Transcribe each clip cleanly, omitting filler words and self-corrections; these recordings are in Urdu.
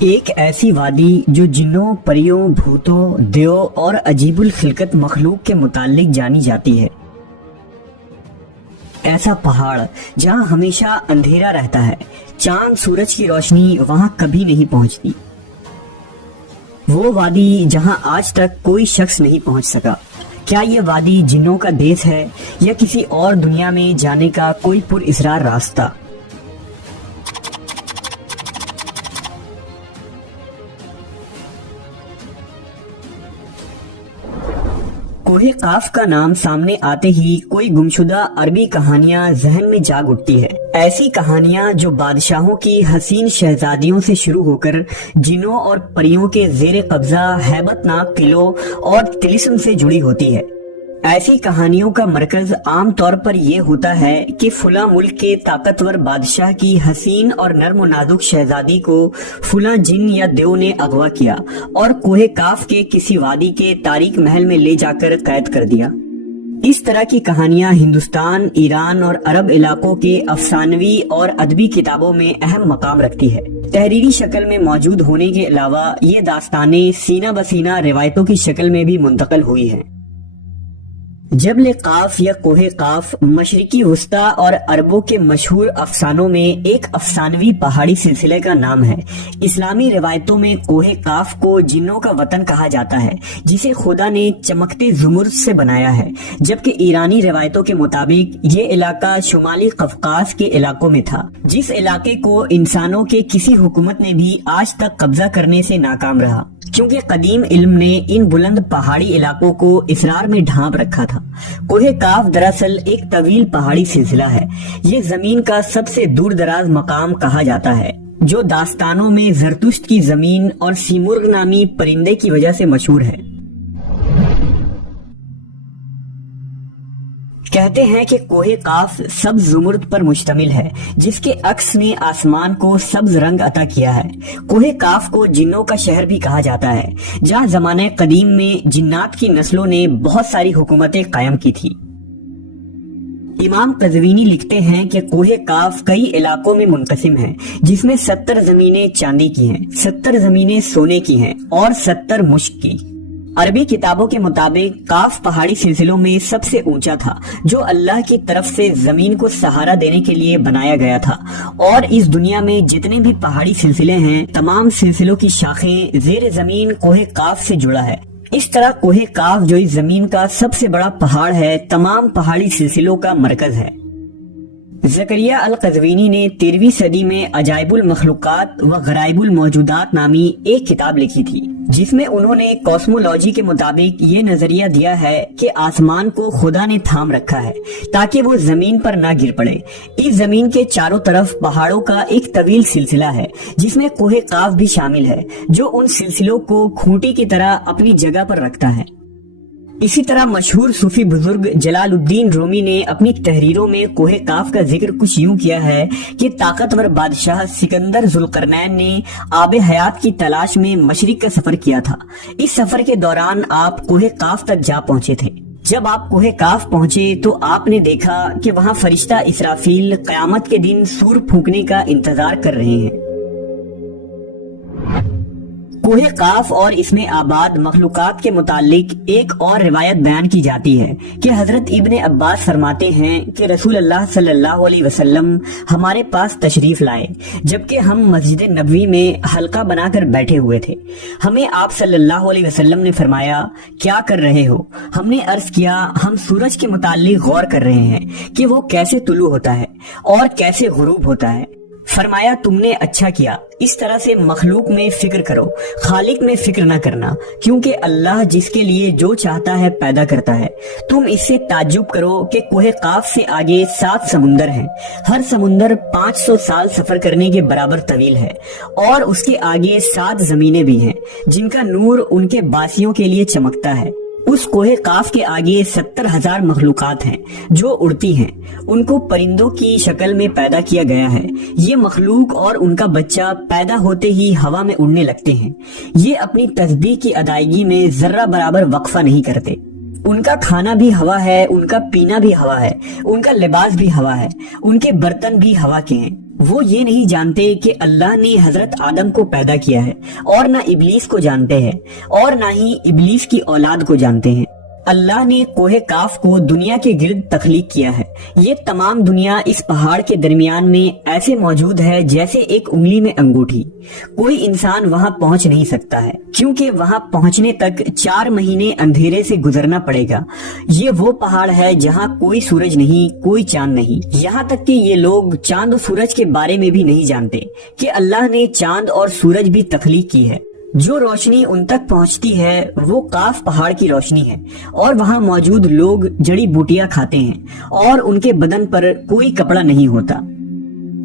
ایک ایسی وادی جو جنوں، پریوں، بھوتوں، دیو اور عجیب الخلقت مخلوق کے متعلق جانی جاتی ہے۔ ایسا پہاڑ جہاں ہمیشہ اندھیرا رہتا ہے، چاند سورج کی روشنی وہاں کبھی نہیں پہنچتی۔ وہ وادی جہاں آج تک کوئی شخص نہیں پہنچ سکا۔ کیا یہ وادی جنوں کا دیس ہے یا کسی اور دنیا میں جانے کا کوئی پر اسرار راستہ؟ کوہ قاف کا نام سامنے آتے ہی کوئی گمشدہ عربی کہانیاں ذہن میں جاگ اٹھتی ہے۔ ایسی کہانیاں جو بادشاہوں کی حسین شہزادیوں سے شروع ہو کر جنوں اور پریوں کے زیر قبضہ ہیبت ناک قلعوں اور طلسم سے جڑی ہوتی ہے۔ ایسی کہانیوں کا مرکز عام طور پر یہ ہوتا ہے کہ فلاں ملک کے طاقتور بادشاہ کی حسین اور نرم و نازک شہزادی کو فلاں جن یا دیو نے اغوا کیا اور کوہ قاف کے کسی وادی کے تاریک محل میں لے جا کر قید کر دیا۔ اس طرح کی کہانیاں ہندوستان، ایران اور عرب علاقوں کے افسانوی اور ادبی کتابوں میں اہم مقام رکھتی ہے۔ تحریری شکل میں موجود ہونے کے علاوہ یہ داستانیں سینہ بسینہ روایتوں کی شکل میں بھی منتقل ہوئی ہیں۔ جبل قاف یا کوہ قاف مشرقی وسطی اور عربوں کے مشہور افسانوں میں ایک افسانوی پہاڑی سلسلے کا نام ہے۔ اسلامی روایتوں میں کوہ قاف کو جنوں کا وطن کہا جاتا ہے جسے خدا نے چمکتے زمرد سے بنایا ہے، جبکہ ایرانی روایتوں کے مطابق یہ علاقہ شمالی قفقاز کے علاقوں میں تھا، جس علاقے کو انسانوں کے کسی حکومت نے بھی آج تک قبضہ کرنے سے ناکام رہا، کیونکہ قدیم علم نے ان بلند پہاڑی علاقوں کو اسرار میں ڈھانپ رکھا تھا۔ کوہ قاف دراصل ایک طویل پہاڑی سلسلہ ہے۔ یہ زمین کا سب سے دور دراز مقام کہا جاتا ہے، جو داستانوں میں زرتشت کی زمین اور سیمرغ نامی پرندے کی وجہ سے مشہور ہے۔ کہتے ہیں کہ کوہ قاف سبز زمرد پر مشتمل ہے، جس کے عکس نے آسمان کو سبز رنگ عطا کیا ہے۔ کوہ قاف کو جنوں کا شہر بھی کہا جاتا ہے، جہاں زمانہ قدیم میں جنات کی نسلوں نے بہت ساری حکومتیں قائم کی تھی۔ امام قزوینی لکھتے ہیں کہ کوہ قاف کئی علاقوں میں منقسم ہے، جس میں 70 زمینیں چاندی کی ہیں، 70 زمینیں سونے کی ہیں اور 70 مشک کی۔ عربی کتابوں کے مطابق قاف پہاڑی سلسلوں میں سب سے اونچا تھا، جو اللہ کی طرف سے زمین کو سہارا دینے کے لیے بنایا گیا تھا، اور اس دنیا میں جتنے بھی پہاڑی سلسلے ہیں تمام سلسلوں کی شاخیں زیر زمین کوہ قاف سے جڑا ہے۔ اس طرح کوہ قاف جو اس زمین کا سب سے بڑا پہاڑ ہے، تمام پہاڑی سلسلوں کا مرکز ہے۔ زکریا القزوینی نے 13ویں صدی میں عجائب المخلوقات و غرائب الموجودات نامی ایک کتاب لکھی تھی، جس میں انہوں نے کاسمولوجی کے مطابق یہ نظریہ دیا ہے کہ آسمان کو خدا نے تھام رکھا ہے تاکہ وہ زمین پر نہ گر پڑے۔ اس زمین کے چاروں طرف پہاڑوں کا ایک طویل سلسلہ ہے، جس میں کوہ قاف بھی شامل ہے، جو ان سلسلوں کو کھوٹی کی طرح اپنی جگہ پر رکھتا ہے۔ اسی طرح مشہور صوفی بزرگ جلال الدین رومی نے اپنی تحریروں میں کوہ قاف کا ذکر کچھ یوں کیا ہے کہ طاقتور بادشاہ سکندر ذوالقرنین نے آب حیات کی تلاش میں مشرق کا سفر کیا تھا۔ اس سفر کے دوران آپ کوہ قاف تک جا پہنچے تھے۔ جب آپ کوہ قاف پہنچے تو آپ نے دیکھا کہ وہاں فرشتہ اسرافیل قیامت کے دن سور پھونکنے کا انتظار کر رہے ہیں۔ کوہ قاف اور اس میں آباد مخلوقات کے متعلق ایک اور روایت بیان کی جاتی ہے کہ حضرت ابن عباس فرماتے ہیں کہ رسول اللہ صلی اللہ علیہ وسلم ہمارے پاس تشریف لائے جبکہ ہم مسجد نبوی میں حلقہ بنا کر بیٹھے ہوئے تھے۔ ہمیں آپ صلی اللہ علیہ وسلم نے فرمایا، کیا کر رہے ہو؟ ہم نے عرض کیا، ہم سورج کے متعلق غور کر رہے ہیں کہ وہ کیسے طلوع ہوتا ہے اور کیسے غروب ہوتا ہے۔ فرمایا، تم نے اچھا کیا، اس طرح سے مخلوق میں فکر کرو، خالق میں فکر نہ کرنا، کیونکہ اللہ جس کے لیے جو چاہتا ہے پیدا کرتا ہے۔ تم اس سے تعجب کرو کہ کوہ قاف سے آگے 7 سمندر ہیں، ہر سمندر 500 سال سفر کرنے کے برابر طویل ہے، اور اس کے آگے 7 زمینیں بھی ہیں جن کا نور ان کے باسیوں کے لیے چمکتا ہے۔ اس کوہ قاف کے آگے 70,000 مخلوقات ہیں جو اڑتی ہیں، ان کو پرندوں کی شکل میں پیدا کیا گیا ہے۔ یہ مخلوق اور ان کا بچہ پیدا ہوتے ہی ہوا میں اڑنے لگتے ہیں۔ یہ اپنی تسبیح کی ادائیگی میں ذرہ برابر وقفہ نہیں کرتے۔ ان کا کھانا بھی ہوا ہے، ان کا پینا بھی ہوا ہے، ان کا لباس بھی ہوا ہے، ان کے برتن بھی ہوا کے ہیں۔ وہ یہ نہیں جانتے کہ اللہ نے حضرت آدم کو پیدا کیا ہے، اور نہ ابلیس کو جانتے ہیں، اور نہ ہی ابلیس کی اولاد کو جانتے ہیں۔ اللہ نے کوہ کاف کو دنیا کے گرد تخلیق کیا ہے۔ یہ تمام دنیا اس پہاڑ کے درمیان میں ایسے موجود ہے جیسے ایک انگلی میں انگوٹھی۔ کوئی انسان وہاں پہنچ نہیں سکتا ہے، کیونکہ وہاں پہنچنے تک 4 مہینے اندھیرے سے گزرنا پڑے گا۔ یہ وہ پہاڑ ہے جہاں کوئی سورج نہیں، کوئی چاند نہیں، یہاں تک کہ یہ لوگ چاند و سورج کے بارے میں بھی نہیں جانتے کہ اللہ نے چاند اور سورج بھی تخلیق کی ہے۔ جو روشنی ان تک پہنچتی ہے وہ کاف پہاڑ کی روشنی ہے، اور وہاں موجود لوگ جڑی بوٹیاں کھاتے ہیں، اور ان کے بدن پر کوئی کپڑا نہیں ہوتا۔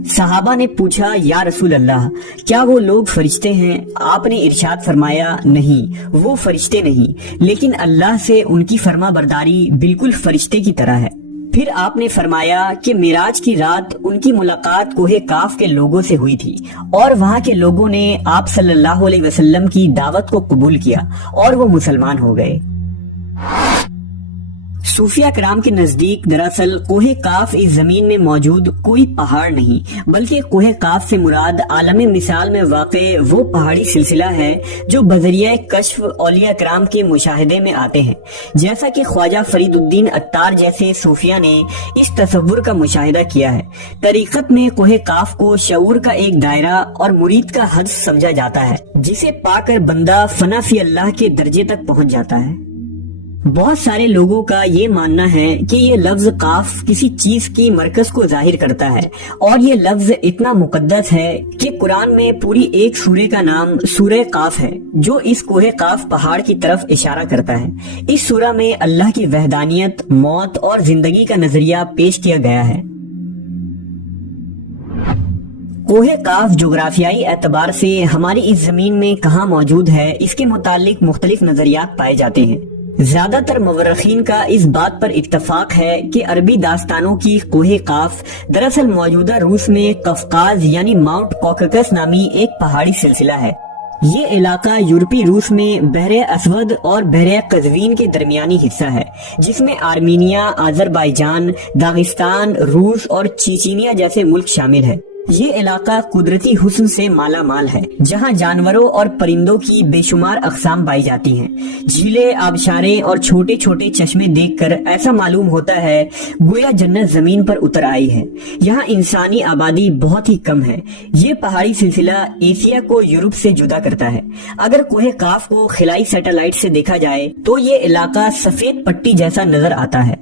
صحابہ نے پوچھا، یا رسول اللہ، کیا وہ لوگ فرشتے ہیں؟ آپ نے ارشاد فرمایا، نہیں، وہ فرشتے نہیں، لیکن اللہ سے ان کی فرما برداری بالکل فرشتے کی طرح ہے۔ پھر آپ نے فرمایا کہ معراج کی رات ان کی ملاقات کوہ کاف کے لوگوں سے ہوئی تھی، اور وہاں کے لوگوں نے آپ صلی اللہ علیہ وسلم کی دعوت کو قبول کیا اور وہ مسلمان ہو گئے۔ صوفیہ کرام کے نزدیک دراصل کوہ کاف اس زمین میں موجود کوئی پہاڑ نہیں، بلکہ کوہ کاف سے مراد عالم مثال میں واقع وہ پہاڑی سلسلہ ہے جو بذریعہ کشف اولیاء کرام کے مشاہدے میں آتے ہیں، جیسا کہ خواجہ فرید الدین عطار جیسے صوفیہ نے اس تصور کا مشاہدہ کیا ہے۔ طریقت میں کوہ کاف کو شعور کا ایک دائرہ اور مرید کا حد سمجھا جاتا ہے، جسے پا کر بندہ فنا فی اللہ کے درجے تک پہنچ جاتا ہے۔ بہت سارے لوگوں کا یہ ماننا ہے کہ یہ لفظ کاف کسی چیز کی مرکز کو ظاہر کرتا ہے، اور یہ لفظ اتنا مقدس ہے کہ قرآن میں پوری ایک سورہ کا نام سورہ کاف ہے، جو اس کوہ کاف پہاڑ کی طرف اشارہ کرتا ہے۔ اس سورہ میں اللہ کی وحدانیت، موت اور زندگی کا نظریہ پیش کیا گیا ہے۔ کوہ کاف جغرافیائی اعتبار سے ہماری اس زمین میں کہاں موجود ہے، اس کے متعلق مختلف نظریات پائے جاتے ہیں۔ زیادہ تر مورخین کا اس بات پر اتفاق ہے کہ عربی داستانوں کی کوہ کاف دراصل موجودہ روس میں قفقاز یعنی ماؤنٹ کوککس نامی ایک پہاڑی سلسلہ ہے۔ یہ علاقہ یورپی روس میں بحر اسود اور بحر قزوین کے درمیانی حصہ ہے، جس میں آرمینیا، آذربائیجان، داغستان، روس اور چیچینیا جیسے ملک شامل ہے۔ یہ علاقہ قدرتی حسن سے مالا مال ہے، جہاں جانوروں اور پرندوں کی بے شمار اقسام پائی جاتی ہیں۔ جھیلیں، آبشاریں اور چھوٹے چھوٹے چشمے دیکھ کر ایسا معلوم ہوتا ہے گویا جنت زمین پر اتر آئی ہے۔ یہاں انسانی آبادی بہت ہی کم ہے۔ یہ پہاڑی سلسلہ ایشیا کو یورپ سے جدا کرتا ہے۔ اگر کوہ کاف کو خلائی سیٹلائٹ سے دیکھا جائے تو یہ علاقہ سفید پٹی جیسا نظر آتا ہے،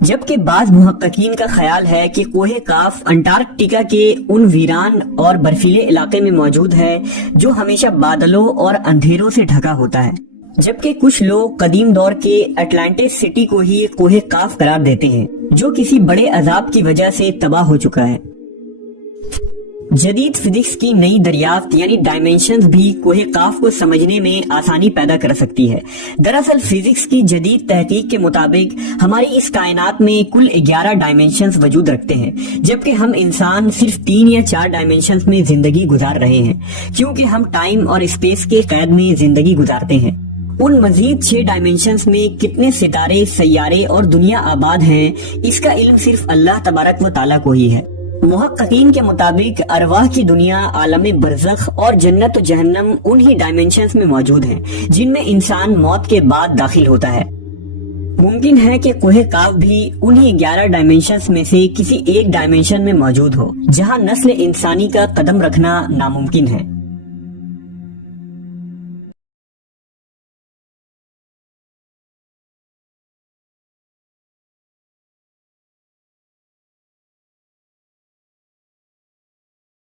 جبکہ بعض محققین کا خیال ہے کہ کوہ کاف انٹارکٹیکا کے ان ویران اور برفیلے علاقے میں موجود ہے جو ہمیشہ بادلوں اور اندھیروں سے ڈھکا ہوتا ہے، جبکہ کچھ لوگ قدیم دور کے اٹلانٹس سٹی کو ہی کوہ کاف قرار دیتے ہیں، جو کسی بڑے عذاب کی وجہ سے تباہ ہو چکا ہے۔ جدید فزکس کی نئی دریافت یعنی ڈائمینشنز بھی کوہ کاف کو سمجھنے میں آسانی پیدا کر سکتی ہے۔ دراصل فزکس کی جدید تحقیق کے مطابق ہماری اس کائنات میں کل 11 ڈائمینشنز وجود رکھتے ہیں، جبکہ ہم انسان صرف 3 یا 4 ڈائمینشنز میں زندگی گزار رہے ہیں، کیونکہ ہم ٹائم اور اسپیس کے قید میں زندگی گزارتے ہیں۔ ان مزید 6 ڈائمینشنز میں کتنے ستارے، سیارے اور دنیا آباد ہیں، اس کا علم صرف اللہ تبارک و تعالیٰ کو ہی ہے۔ محققین کے مطابق ارواح کی دنیا، عالم برزخ اور جنت و جہنم انہی ڈائمینشنز میں موجود ہیں جن میں انسان موت کے بعد داخل ہوتا ہے۔ ممکن ہے کہ کوہ کاف بھی انہی 11 ڈائمینشنز میں سے کسی ایک ڈائمینشن میں موجود ہو، جہاں نسل انسانی کا قدم رکھنا ناممکن ہے۔